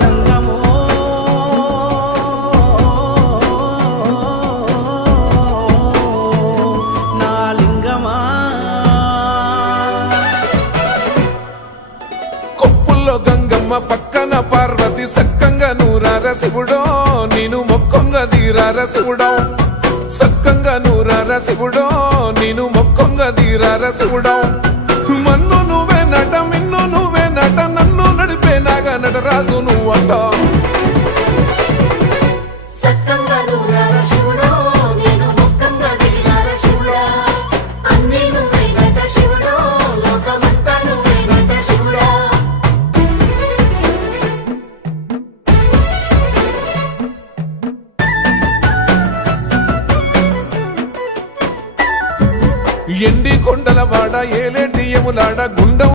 జంగమో నా లింగమా కొప్పుల్లో గంగమ్మ పక్కన పార్వతి సక్కంగా నూరార శివుడో నేను మొక్కంగా తీరార శివుడో సక్కంగా నూరార శివుడో నేను మొక్కంగా తీరార శివుడో మన్ను నువ్వే నట మిన్ను నువ్వే నట నన్ను నడిపే నాగా నటరాజు నువ్వంట ఎండి కొండల వాడ ఏలేటి యములాడ గుండం